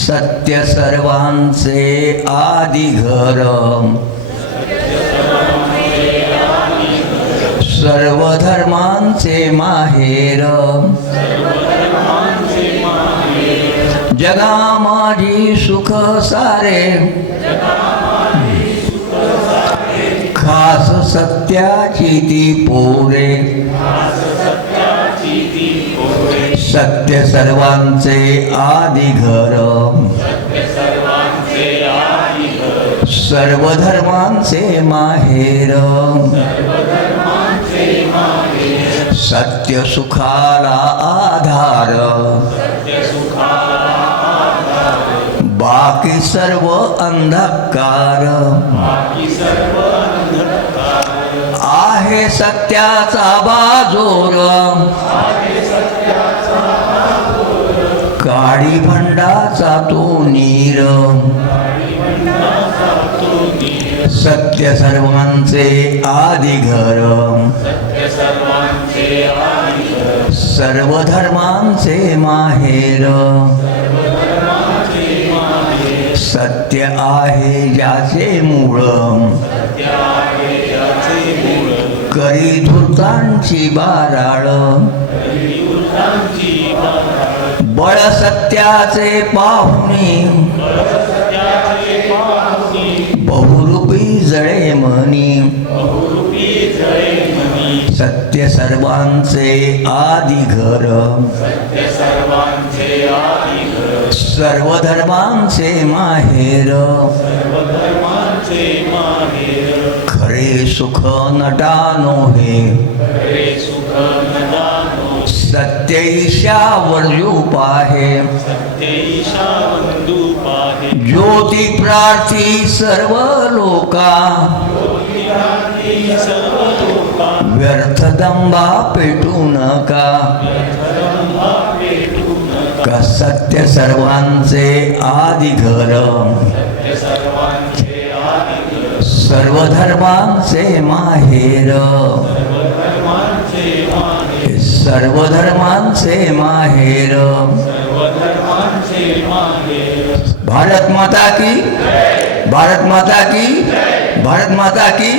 सत्य सर्वांचे आदि घर सर्व धर्मांचे माहेर जगा माझी सुख सारे। खास सत्याची ती पोरे। सत्य सर्वांचे आदि घर सर्व धर्मांचे माहेर। सत्य सुखाला आधार। बाकी सर्व अंधकार। आहे सत्याचा बाजोर। वाडी भंडाचा तो नीर. सत्य सर्वांचे आदि घर. सर्व धर्मांचे माहेर. सत्य आहे ज्याचे मूळ. करी धृतांची बाराळ. बळ सत्याचे पाहुणे. बहुरूपी जळे म्हणी सत्य सर्वांचे आदि घर. सर्व धर्मांचे माहेर. खरे सुख नटानो हे सत्य ईशावर पाहे ज्योती प्रार्थी सर्व लोका व्यर्थ दंबा पेटू नका का सत्य सर्वांचे आदि घर सर्व धर्मांचे माहेर। सर्व धर्मांचे माहेर। भारत माता की भारत माता की भारत माता की